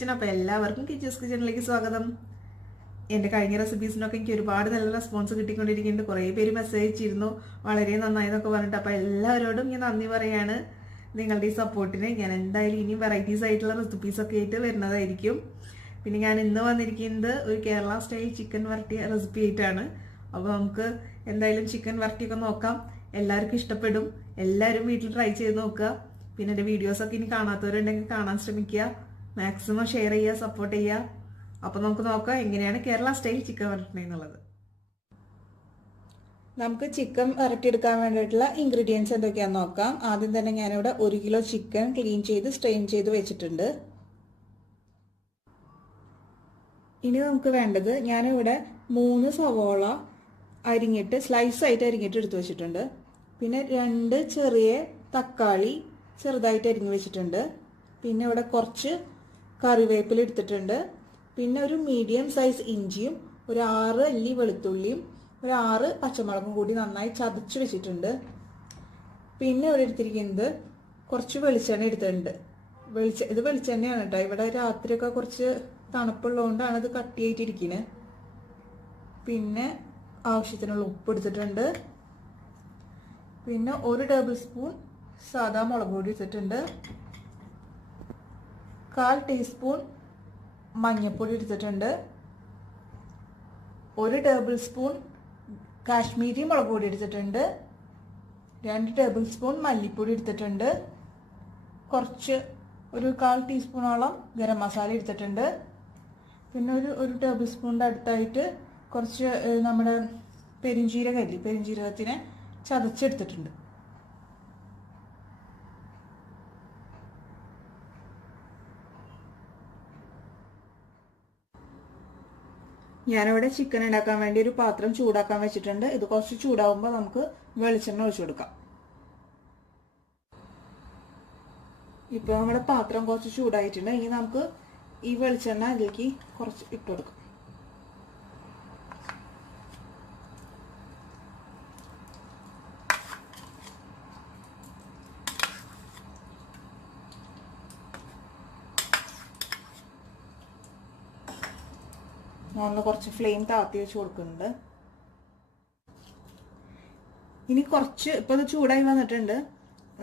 Kitchen. അപ്പോൾ എല്ലാവർക്കും കിച്ചൂസ് കിച്ചണിലേക്ക് സ്വാഗതം. എൻ്റെ കഴിഞ്ഞ റെസിപ്പീസിനൊക്കെ എനിക്ക് ഒരുപാട് നല്ല റെസ്പോൺസ് കിട്ടിക്കൊണ്ടിരിക്കുന്നുണ്ട്. കുറേ പേര് മെസ്സേജ് അയച്ചിരുന്നു വളരെ നന്നായി എന്നൊക്കെ പറഞ്ഞിട്ട്. അപ്പോൾ എല്ലാവരോടും ഞാൻ നന്ദി പറയാണ് നിങ്ങളുടെ ഈ സപ്പോർട്ടിന്. ഞാൻ എന്തായാലും ഇനി വെറൈറ്റീസ് ആയിട്ടുള്ള റെസിപ്പീസൊക്കെ ആയിട്ട് വരുന്നതായിരിക്കും. പിന്നെ ഞാൻ ഇന്ന് വന്നിരിക്കുന്നത് ഒരു കേരള സ്റ്റൈൽ ചിക്കൻ വരട്ടിയ റെസിപ്പി ആയിട്ടാണ്. അപ്പോൾ നമുക്ക് എന്തായാലും ചിക്കൻ വരട്ടിയൊക്കെ നോക്കാം. എല്ലാവർക്കും ഇഷ്ടപ്പെടും. എല്ലാവരും വീട്ടിൽ ട്രൈ ചെയ്ത് നോക്കുക. പിന്നെ എൻ്റെ വീഡിയോസൊക്കെ ഇനി കാണാത്തവരുണ്ടെങ്കിൽ കാണാൻ ശ്രമിക്കുക. മാക്സിമം ഷെയർ ചെയ്യുക, സപ്പോർട്ട് ചെയ്യുക. അപ്പോൾ നമുക്ക് നോക്കാം എങ്ങനെയാണ് കേരള സ്റ്റൈൽ ചിക്കൻ വരട്ടണമെന്നുള്ളത്. നമുക്ക് ചിക്കൻ വരട്ടിയെടുക്കാൻ വേണ്ടിയിട്ടുള്ള ഇൻഗ്രീഡിയൻസ് എന്തൊക്കെയാണെന്ന് നോക്കാം. ആദ്യം തന്നെ ഞാനിവിടെ 1 കിലോ ചിക്കൻ ക്ലീൻ ചെയ്ത് സ്ട്രെയിൻ ചെയ്ത് വെച്ചിട്ടുണ്ട്. ഇനി നമുക്ക് വേണ്ടത്, ഞാനിവിടെ 3 സവോള അരിഞ്ഞിട്ട് സ്ലൈസായിട്ട് അരിഞ്ഞിട്ട് എടുത്തു വെച്ചിട്ടുണ്ട്. പിന്നെ 2 ചെറിയ തക്കാളി ചെറുതായിട്ട് അരിഞ്ഞു വെച്ചിട്ടുണ്ട്. പിന്നെ ഇവിടെ കുറച്ച് കറിവേപ്പില എടുത്തിട്ടുണ്ട്. പിന്നെ ഒരു മീഡിയം സൈസ് ഇഞ്ചിയും ഒരു 6 അല്ലി വെളുത്തുള്ളിയും ഒരു 6 പച്ചമുളകും കൂടി നന്നായി ചതച്ച് വെച്ചിട്ടുണ്ട്. പിന്നെ ഇവിടെ എടുത്തിരിക്കുന്നത് കുറച്ച് വെളിച്ചെണ്ണ എടുത്തിട്ടുണ്ട്. ഇത് വെളിച്ചെണ്ണയാണ് കേട്ടോ. ഇവിടെ രാത്രിയൊക്കെ കുറച്ച് തണുപ്പുള്ളതുകൊണ്ടാണ് ഇത് കട്ടിയായിട്ടിരിക്കുന്നത്. പിന്നെ ആവശ്യത്തിനുള്ള ഉപ്പ് എടുത്തിട്ടുണ്ട്. പിന്നെ 1 ടേബിൾ സ്പൂൺ സാദാ മുളക് പൊടി എടുത്തിട്ടുണ്ട്. 1/4 ടീസ്പൂൺ മഞ്ഞൾപ്പൊടി എടുത്തിട്ടുണ്ട്. 1 ടേബിൾ സ്പൂൺ കാശ്മീരി മുളക് പൊടി എടുത്തിട്ടുണ്ട്. 2 ടേബിൾ സ്പൂൺ മല്ലിപ്പൊടി എടുത്തിട്ടുണ്ട്. കുറച്ച് ഒരു 1/4 ടീസ്പൂണോളം ഗരം മസാല എടുത്തിട്ടുണ്ട്. പിന്നെ ഒരു ടേബിൾ സ്പൂണിൻ്റെ അടുത്തായിട്ട് കുറച്ച് നമ്മുടെ പെരിഞ്ജീരകത്തിനെ ചതച്ചെടുത്തിട്ടുണ്ട്. ഞാനിവിടെ ചിക്കൻ ഉണ്ടാക്കാൻ വേണ്ടി ഒരു പാത്രം ചൂടാക്കാൻ വെച്ചിട്ടുണ്ട്. ഇത് കുറച്ച് ചൂടാവുമ്പോൾ നമുക്ക് വെളിച്ചെണ്ണ ഒഴിച്ചു കൊടുക്കാം. ഇപ്പോൾ നമ്മുടെ പാത്രം കുറച്ച് ചൂടായിട്ടുണ്ട്. ഇനി നമുക്ക് ഈ വെളിച്ചെണ്ണ അതിലേക്ക് കുറച്ച് ഇട്ട് കൊടുക്കാം. ഒന്ന് കുറച്ച് ഫ്ലെയിം താത്തി വെച്ച് കൊടുക്കുന്നുണ്ട്. ഇനി കുറച്ച് ഇപ്പൊ ഇത് ചൂടായി വന്നിട്ടുണ്ട്.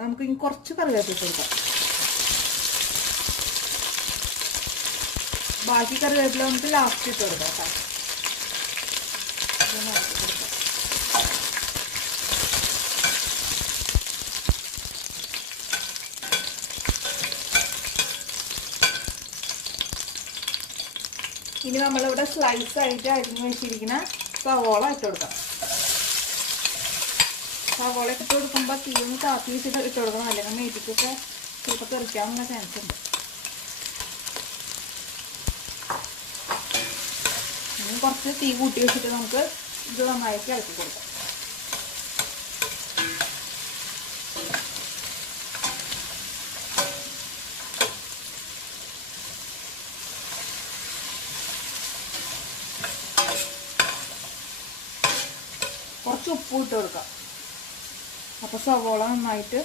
നമുക്ക് ഇനി കുറച്ച് കറിവേപ്പില കൊടുക്കാം. ബാക്കി കറിവേപ്പില നമുക്ക് ലാസ്റ്റ് ഇട്ട് കൊടുക്കാം. ഇനി നമ്മളിവിടെ സ്ലൈസ് ആയിട്ട് അരിഞ്ഞു വെച്ചിരിക്കുന്ന സവോള ഇട്ട് കൊടുക്കാം. സവോള ഇട്ട് കൊടുക്കുമ്പോൾ തീയൊന്ന് കാത്തി വെച്ചിട്ട് ഇട്ട് കൊടുക്കണം. അല്ലെങ്കിൽ മേറ്റിക്കൊക്കെ ചിലപ്പോൾ തെറിക്കാനുള്ള ചാൻസ് ഉണ്ട്. ഇനി കുറച്ച് തീ കൂട്ടി വെച്ചിട്ട് നമുക്ക് ഇത് നന്നായിട്ട് ഇളക്കി കൊടുക്കാം. കുറച്ച് ഉപ്പ് ഇട്ട് കൊടുക്കാം. അപ്പോൾ സവോള നന്നായിട്ട്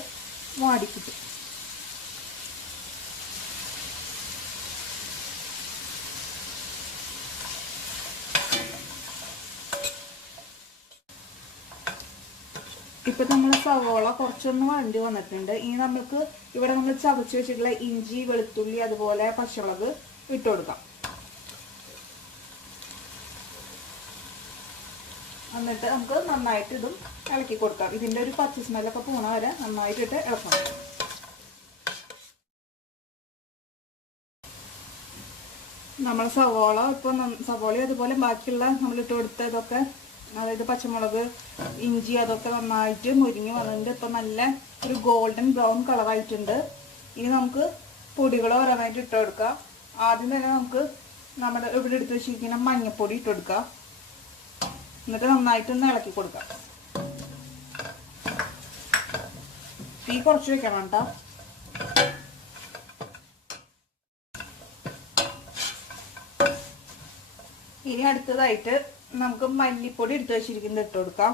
വാടിക്കിട്ടും. ഇപ്പം നമ്മൾ സവോള കുറച്ചൊന്ന് വഴണ്ടി വന്നിട്ടുണ്ട്. ഇനി നമുക്ക് ഇവിടെ നമ്മൾ ചതച്ച് വെച്ചിട്ടുള്ള ഇഞ്ചി, വെളുത്തുള്ളി അതുപോലെ പച്ചമുളക് ഇട്ട് കൊടുക്കാം. എന്നിട്ട് നമുക്ക് നന്നായിട്ട് ഇതും ഇളക്കി കൊടുക്കാം. ഇതിൻ്റെ ഒരു പച്ച സ്മെല്ലൊക്കെ പോണ വരെ നന്നായിട്ടിട്ട് ഇളക്കണം. നമ്മൾ സവോള അതുപോലെ ബാക്കിയുള്ള നമ്മളിട്ട് കൊടുത്ത ഇതൊക്കെ, അതായത് പച്ചമുളക്, ഇഞ്ചി അതൊക്കെ നന്നായിട്ട് മുരിഞ്ഞ് വന്നിട്ടുണ്ട്. ഇപ്പം നല്ല ഒരു ഗോൾഡൻ ബ്രൗൺ കളറായിട്ടുണ്ട്. ഇനി നമുക്ക് പൊടികൾ ഓരോന്നായിട്ട് ഇട്ട് കൊടുക്കാം. ആദ്യം തന്നെ നമുക്ക് നമ്മുടെ ഇവിടെ എടുത്ത് വെച്ചിരിക്കുന്ന മഞ്ഞൾപ്പൊടി ഇട്ട് കൊടുക്കാം. എന്നിട്ട് നന്നായിട്ടൊന്ന് ഇളക്കി കൊടുക്കാം. തീ കുറച്ച് വെക്കണം കേട്ടോ. ഇനി അടുത്തതായിട്ട് നമുക്ക് മല്ലിപ്പൊടി എടുത്ത് വെച്ചിരിക്കുന്നത് ഇട്ട് കൊടുക്കാം.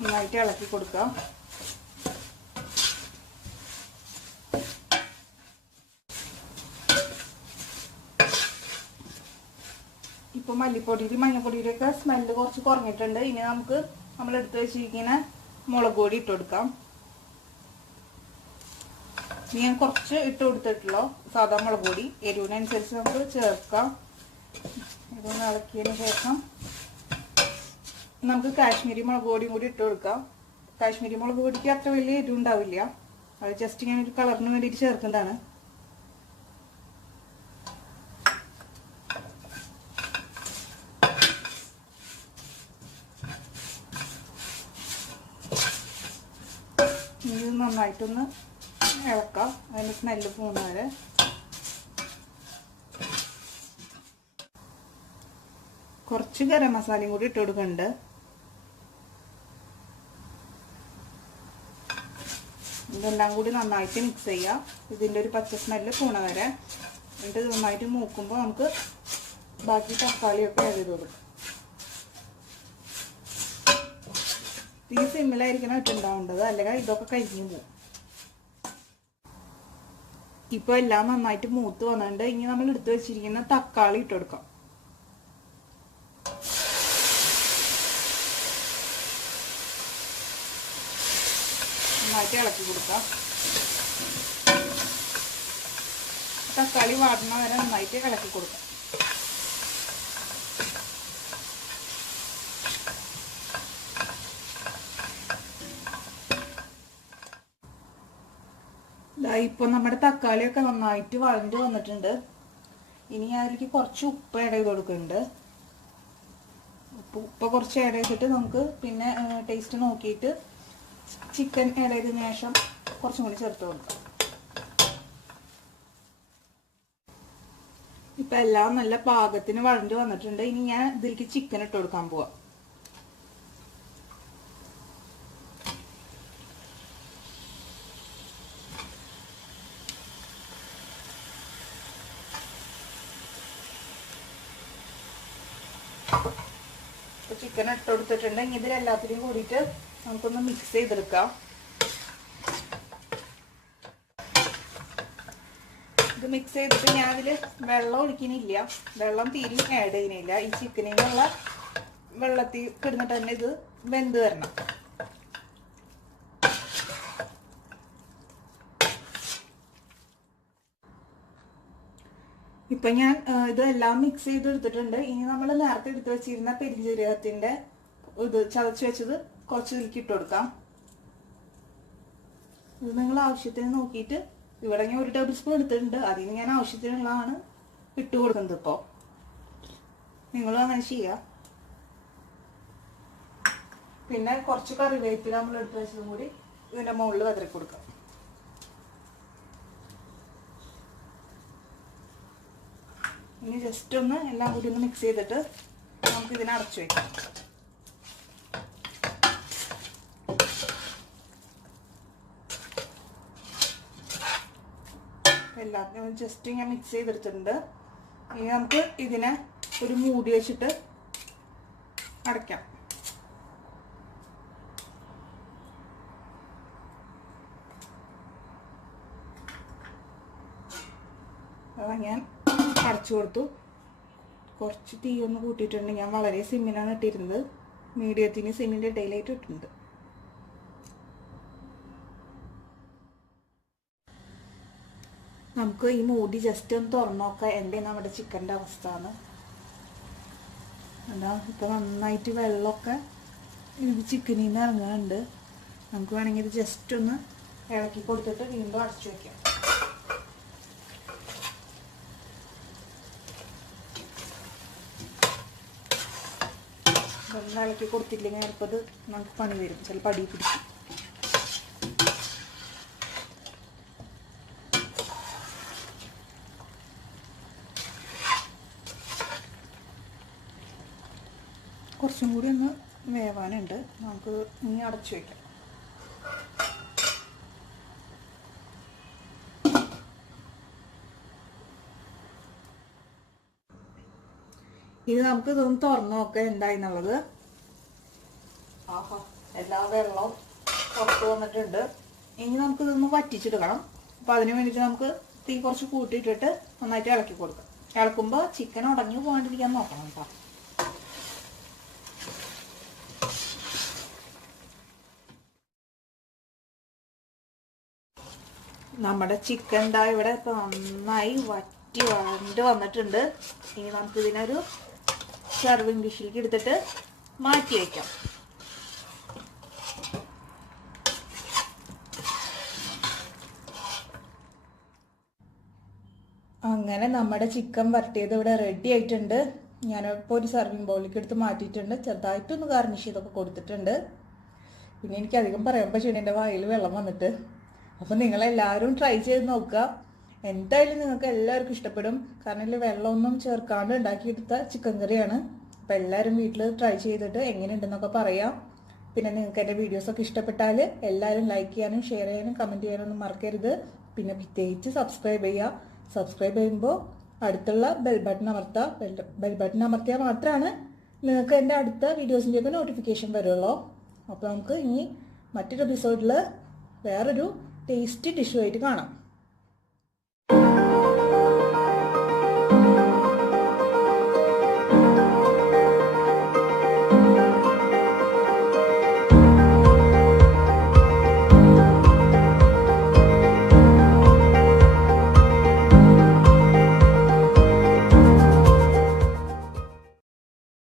നന്നായിട്ട് ഇളക്കി കൊടുക്കാം. ഇപ്പോൾ മല്ലിപ്പൊടിയിൽ മഞ്ഞൾപ്പൊടിയിലൊക്കെ സ്മെല്ല് കുറച്ച് കുറഞ്ഞിട്ടുണ്ട്. ഇനി നമുക്ക് നമ്മൾ എടുത്ത് വെച്ചിരിക്കുന്ന മുളക് പൊടി ഇട്ട് കൊടുക്കാം. ഞാൻ കുറച്ച് ഇട്ട് കൊടുത്തിട്ടുള്ളൂ സാധാ മുളക് പൊടി. എരിവിനനുസരിച്ച് നമുക്ക് ചേർക്കാം. ഇതൊന്ന് ഇളക്കിയതിന് ശേഷം നമുക്ക് കാശ്മീരി മുളക് പൊടിയും കൂടി ഇട്ട് കൊടുക്കാം. കാശ്മീരി മുളക് പൊടിക്ക് അത്ര വലിയ എരിവുണ്ടാവില്ല. അത് ജസ്റ്റ് ഞാൻ ഒരു കളറിന് വേണ്ടിയിട്ട് ചേർക്കുന്നതാണ്. ഇത് നന്നായിട്ടൊന്ന് ഇളക്കാം. അതിൻ്റെ സ്മെല്ല് പോകുന്ന വരെ. കുറച്ച് ഗരം മസാലയും കൂടി ഇട്ട് കൊടുക്കുന്നുണ്ട്. ഇതെല്ലാം കൂടി നന്നായിട്ട് മിക്സ് ചെയ്യാം. ഇതിൻ്റെ ഒരു പച്ച സ്മെല്ല് പോണ വരെ. എന്നിട്ട് നന്നായിട്ട് മൂക്കുമ്പോൾ നമുക്ക് ബാക്കി തക്കാളിയൊക്കെ ആഡ് ചെയ്ത് കൊടുക്കാം. തീ സിമ്മിലായിരിക്കണം ഇട്ടുണ്ടാവേണ്ടത്, അല്ലെങ്കിൽ ഇതൊക്കെ കരിഞ്ഞു പോകും. ഇപ്പോൾ എല്ലാം നന്നായിട്ട് മൂത്ത് വന്നിട്ടുണ്ട്. ഇനി നമ്മൾ എടുത്തു വെച്ചിരിക്കുന്ന തക്കാളി ഇട്ട് കൊടുക്കാം. നന്നായിട്ട് ഇളക്കി കൊടുക്കാം. തക്കാളി വാടുന്ന വരെ നന്നായിട്ട് ഇളക്കി കൊടുക്കാം. ഇപ്പോൾ നമ്മുടെ തക്കാളിയൊക്കെ നന്നായിട്ട് വഴണ്ട് വന്നിട്ടുണ്ട്. ഇനി അതിലേക്ക് കുറച്ച് ഉപ്പ് ആഡ് ചെയ്ത് കൊടുക്കുന്നുണ്ട്. ഉപ്പ് കുറച്ച് ആഡ് ചെയ്തിട്ട് നമുക്ക് പിന്നെ ടേസ്റ്റ് നോക്കിയിട്ട് ചിക്കൻ ആഡ് ചെയ്തതിന് ശേഷം കുറച്ചും കൂടി ചേർത്ത് കൊടുക്കാം. ഇപ്പം എല്ലാം നല്ല പാകത്തിന് വഴണ്ട് വന്നിട്ടുണ്ട്. ഇനി ഞാൻ ഇതിലേക്ക് ചിക്കൻ ഇട്ട് കൊടുക്കാൻ പോവാം. ചിക്കൻ ഇട്ട് കൊടുത്തിട്ടുണ്ട്. ഇനി ഇതിലെല്ലാത്തിനും കൂടിയിട്ട് നമുക്കൊന്ന് മിക്സ് ചെയ്തെടുക്കാം. ഇത് മിക്സ് ചെയ്തിട്ട് ഞാൻ അതിൽ വെള്ളം ഒഴിക്കുന്നില്ല. വെള്ളം തീരെ ആഡ് ചെയ്യുന്നില്ല. ഈ ചിക്കനിൽ നിന്നുള്ള വെള്ളത്തിൽ കിടന്നിട്ട് തന്നെ ഇത് വെന്ത് വരണം. ഇപ്പൊ ഞാൻ ഇതെല്ലാം മിക്സ് ചെയ്തെടുത്തിട്ടുണ്ട്. ഇനി നമ്മൾ നേരത്തെ എടുത്ത് വെച്ചിരുന്ന പെരിഞ്ജീരകത്തിന്റെ ഇത് ചതച്ച് വെച്ചത് കുറച്ച് ഇതിലേക്ക് ഇട്ട് കൊടുക്കാം. ഇത് നിങ്ങൾ ആവശ്യത്തിന് നോക്കിയിട്ട്, ഇവിടെ ഞാൻ 1 ടേബിൾ സ്പൂൺ എടുത്തിട്ടുണ്ട്. അതിന് ഞാൻ ആവശ്യത്തിനുള്ളതാണ് ഇട്ട് കൊടുക്കുന്നത്. ഇപ്പോൾ നിങ്ങളും അങ്ങനെ ചെയ്യുക. പിന്നെ കുറച്ച് കറിവേപ്പില നമ്മൾ എടുത്ത് വെച്ചതും കൂടി ഇതിന്റെ മുകളിൽ വിതറി കൊടുക്കാം. ഇനി ജസ്റ്റ് ഒന്ന് എല്ലാം കൂടി ഒന്ന് മിക്സ് ചെയ്തിട്ട് നമുക്ക് ഇതിനെ അടച്ചു വയ്ക്കാം. എല്ലാം ജസ്റ്റ് ഞാൻ മിക്സ് ചെയ്തെടുത്തിട്ടുണ്ട്. ഇനി നമുക്ക് ഇതിനെ ഒരു മൂടി വെച്ചിട്ട് അടയ്ക്കാം. ഞാൻ അടച്ചു കൊടുത്തു. കുറച്ച് തീ ഒന്ന് കൂട്ടിയിട്ടുണ്ട്. ഞാൻ വളരെ സിമ്മിലാണ് ഇട്ടിരുന്നത്. മീഡിയത്തിന് സിമ്മിൻ്റെ ഇടയിലായിട്ട് ഇട്ടിട്ടുണ്ട്. നമുക്ക് ഈ മൂടി ജസ്റ്റ് ഒന്ന് തുറന്നു നോക്കാം എൻ്റെ നമ്മുടെ ചിക്കൻ്റെ അവസ്ഥ ആണ്. എന്താ ഇപ്പോൾ നന്നായിട്ട് വെള്ളമൊക്കെ ഇത് ചിക്കനിൽ നിന്ന് ഇറങ്ങാനുണ്ട്. നമുക്ക് വേണമെങ്കിൽ ഇത് ജസ്റ്റ് ഒന്ന് ഇളക്കി കൊടുത്തിട്ട് വീണ്ടും അടച്ചു വയ്ക്കാം. വെള്ളം ഇളക്കി കൊടുത്തില്ലെങ്കിൽ ചിലപ്പോൾ അത് നമുക്ക് പണി വരും, ചിലപ്പോൾ അടി പിടിക്കും. കുറച്ചും കൂടി ഒന്ന് വേവാനുണ്ട്. നമുക്ക് ഇനി അടച്ചു വയ്ക്കാം. ഇത് നമുക്ക് ഇതൊന്ന് തുറന്നു നോക്കാം എന്തായെന്നുള്ളത്. ആഹാ, എല്ലാ വെള്ളവും പുറത്ത് വന്നിട്ടുണ്ട്. ഇനി നമുക്കിതൊന്ന് വറ്റിച്ചെടുക്കണം. അപ്പോൾ അതിന് വേണ്ടിയിട്ട് നമുക്ക് തീ കുറച്ച് കൂട്ടിയിട്ടിട്ട് നന്നായിട്ട് ഇളക്കി കൊടുക്കാം. ഇളക്കുമ്പോൾ ചിക്കൻ ഉടഞ്ഞു പോകാണ്ടിരിക്കാൻ നോക്കണം കേട്ടോ. നമ്മുടെ ചിക്കൻ ദാ ഇവിടെ ഇപ്പം നന്നായി വറ്റി വന്നിട്ടുണ്ട്. ഇനി നമുക്ക് ഇതിനൊരു സെർവിങ് ഡിഷിലേക്ക് എടുത്തിട്ട് മാറ്റി വയ്ക്കാം. അങ്ങനെ നമ്മുടെ ചിക്കൻ വരട്ടിയത് ഇവിടെ റെഡി ആയിട്ടുണ്ട്. ഞാനിപ്പോൾ ഒരു സെർവിങ് ബൗളിലേക്ക് എടുത്ത് മാറ്റിയിട്ടുണ്ട്. ചെറുതായിട്ടൊന്ന് ഗാർണിഷ് ചെയ്തൊക്കെ കൊടുത്തിട്ടുണ്ട്. പിന്നെ എനിക്ക് അധികം പറയുമ്പോൾ ചെയ്യണം, എൻ്റെ വായിൽ വെള്ളം വന്നിട്ട്. അപ്പോൾ നിങ്ങളെല്ലാവരും ട്രൈ ചെയ്ത് നോക്കുക. എന്തായാലും നിങ്ങൾക്ക് എല്ലാവർക്കും ഇഷ്ടപ്പെടും. കാരണം ഇതിൽ വെള്ളമൊന്നും ചേർക്കാണ്ട് ഉണ്ടാക്കിയെടുത്ത ചിക്കൻ കറിയാണ്. അപ്പോൾ എല്ലാവരും വീട്ടിൽ ട്രൈ ചെയ്തിട്ട് എങ്ങനെയുണ്ടെന്നൊക്കെ പറയാം. പിന്നെ നിങ്ങൾക്ക് എൻ്റെ വീഡിയോസൊക്കെ ഇഷ്ടപ്പെട്ടാൽ എല്ലാവരും ലൈക്ക് ചെയ്യാനും ഷെയർ ചെയ്യാനും കമൻറ്റ് ചെയ്യാനൊന്നും മറക്കരുത്. പിന്നെ പ്രത്യേകിച്ച് സബ്സ്ക്രൈബ് ചെയ്യുക. സബ്സ്ക്രൈബ് ചെയ്യുമ്പോൾ അടുത്തുള്ള ബെൽ ബട്ടൺ അമർത്തുക. ബെൽ ബട്ടൺ അമർത്തിയാൽ മാത്രമാണ് നിങ്ങൾക്ക് എൻ്റെ അടുത്ത വീഡിയോസിൻ്റെയൊക്കെ നോട്ടിഫിക്കേഷൻ വരുള്ളൂ. അപ്പോൾ നമുക്ക് ഇനി മറ്റൊരു എപ്പിസോഡിൽ വേറൊരു ടേസ്റ്റി ഡിഷുമായിട്ട് കാണാം.